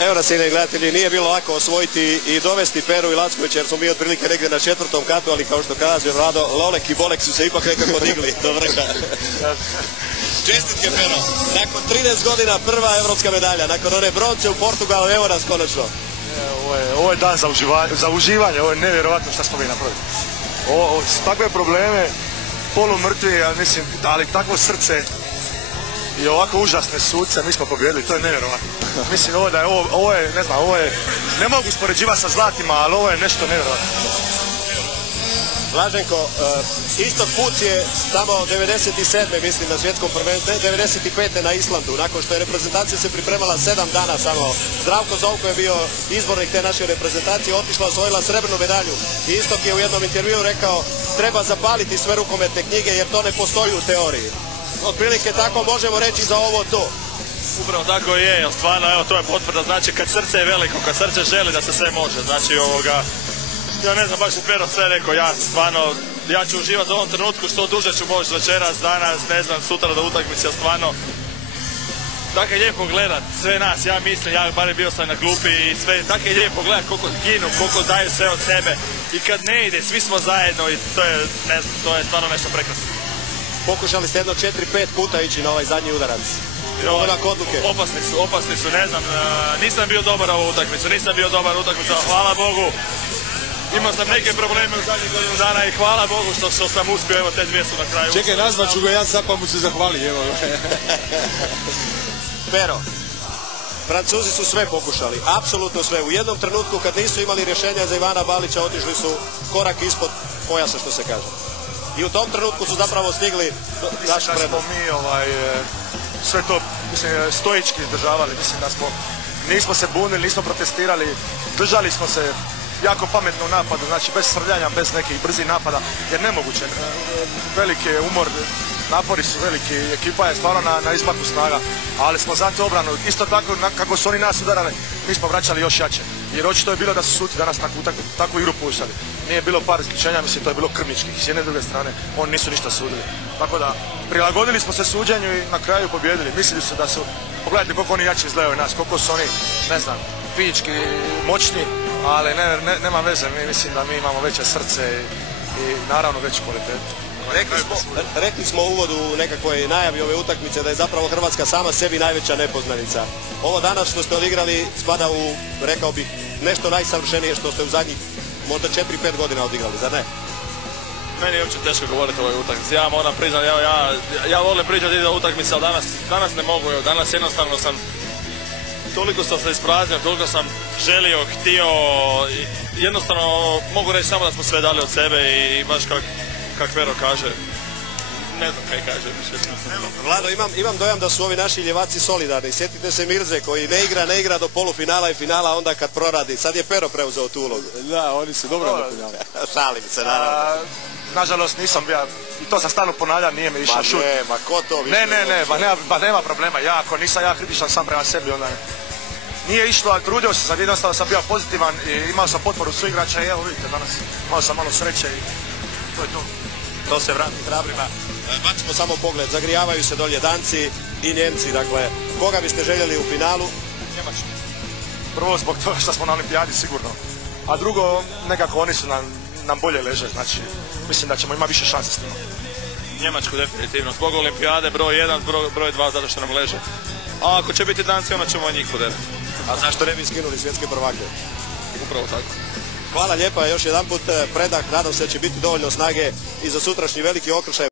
Evo sine gledatelji, nije bilo lako osvojiti i dovesti Peru i Lackovića jer smo mi otprilike negdje na 4. katu, ali kao što kaže Vlado, Lolek i Bolek su se ipak nekako digli do vrha. Čestitke Pero, nakon 13 godina prva evropska medalja, nakon one bronce u Portugalu, evo nas konačno. Ovo je dan za uživanje, ovo je nevjerovatno što smo mi napravili. Takve probleme, polumrtvi, ja mislim, ali takvo srce i ovako užasne suce, mi smo pobjedili, to je nevjerovatno. Mislim ovo je, ne znam, ne mogu uspoređivati sa zlatima, ali ovo je nešto nevjerovatno. Blaženko, istog put je tamo 97. mislim na svjetskom prvenstvu, 95. na Islandu, nakon što je reprezentacija se pripremala 7 dana samo. Zdravko Zovko je bio izbornik te naše reprezentacije, otišla, osvojila srebrnu medalju. I Istok je u jednom intervjuu rekao, treba zapaliti sve rukometne knjige jer to ne postoji u teoriji. Otprilike tako možemo reći za ovo to. Upravo tako je, stvarno, evo to je potvrda, znači kad srce je veliko, kad srce želi da se sve može, znači ja ne znam, baš je Pero sve rekao, ja ću uživati u ovom trenutku, što duže ću moći večeras, danas, ne znam, sutra do utakmice, stvarno. Tako je lijepo gledat sve nas, ja mislim, ja barem bio sam na klupi i sve, tako je lijepo gledat koliko ginu, koliko daju sve od sebe i kad ne ide, svi smo zajedno i to je stvarno nešto prekrasno. Pokušali ste jedno 4-5 puta ići na ovaj zadnji udarac. Opasni su, ne znam, nisam bio dobar ovu utakmicu, hvala Bogu. Imao sam neke probleme u zadnjih godinu dana i hvala Bogu što sam uspio, evo te dvije su na kraju. Čekaj, nazvat ću ga ja sad pa mu se zahvali, evo. Pero, Francuzi su sve pokušali, apsolutno sve. U jednom trenutku kad nisu imali rješenja za Ivana Balića, otišli su korak ispod pojasa, što se kaže. I u tom trenutku su zapravo stigli našu prednost. Mislim da smo mi sve to stoički izdržavali, mislim da nismo se bunili, nismo protestirali, držali smo se jako pametno u napadu, znači bez srljanja, bez nekih brzih napada, jer nemoguće. Veliki je umor, napori su veliki, ekipa je stvarno na izmaku snaga, ali smo za to obranu. Isto tako kako su oni nas udarali, mi smo vraćali još jače. Jer očito je bilo da su suci danas takvu igru puštali. Nije bilo par isključenja, mislim to je bilo krvničkih s jedne i druge strane, oni nisu ništa sudili. Tako da, prilagodili smo se suđenju i na kraju pobjedili. Mislili su da su, pogledajte koliko oni jači izgledaju nas, koliko su oni, ne znam, fizički moćni, ali nema veze, mislim da mi imamo veće srce i naravno veću kvalitetu. Rekli smo u uvodu u nekakvoj najavi ove utakmice da je zapravo Hrvatska sama sebi najveća nepoznanica. Ovo danas što ste odigrali spada u, rekao bih, nešto najsavršenije što ste u zadnjih možda 4-5 godina odigrali, zar ne? Meni je uopće teško govoriti o ovoj utakmici. Ja moram priznati, ja volim pričati o utakmici, ali danas ne mogu. Danas jednostavno toliko sam se ispraznio, toliko sam želio, htio, jednostavno mogu reći samo da smo sve dali od sebe i baš kak Pero kaže, ne znam kaj kaže. Vlado, imam dojam da su ovi naši ljevaci solidarni. Sjetite se Mirze koji ne igra do polufinala i finala onda kad proradi. Sad je Pero preuzeo tu ulogu. Da, oni su dobro napunjali. Šalim se, naravno. Nažalost nisam bio, i to sam stalno ponavljam, nije mi išao šut. Ma ko to više? Nema problema, ako nisam ja kritičan sam prema sebi, onda nije išlo, ali trudio sam, jednostavno sam bio pozitivan i imao sam potporu svih igrača i evo vidite danas, imao sam malo sreće i to je to. To se vrati hrabrima. Bacimo samo pogled, zagrijavaju se dolje Danci i Njemci, dakle, koga biste željeli u finalu? Njemački. Prvo zbog toga što smo na olimpijadi sigurno, a drugo nekako oni su nam bolje leže, znači mislim da ćemo imati više šanse s njima. Njemačku definitivno, zbog olimpijade broj 1, broj 2 zato što nam leže. A ako će biti Danci, onda ćemo njih podeliti. A zašto ne bi skinuli svjetske prvake? Upravo tako. Hvala lijepa još jedan put, predah, nadam se da će biti dovoljno snage i za sutrašnji veliki okršaj.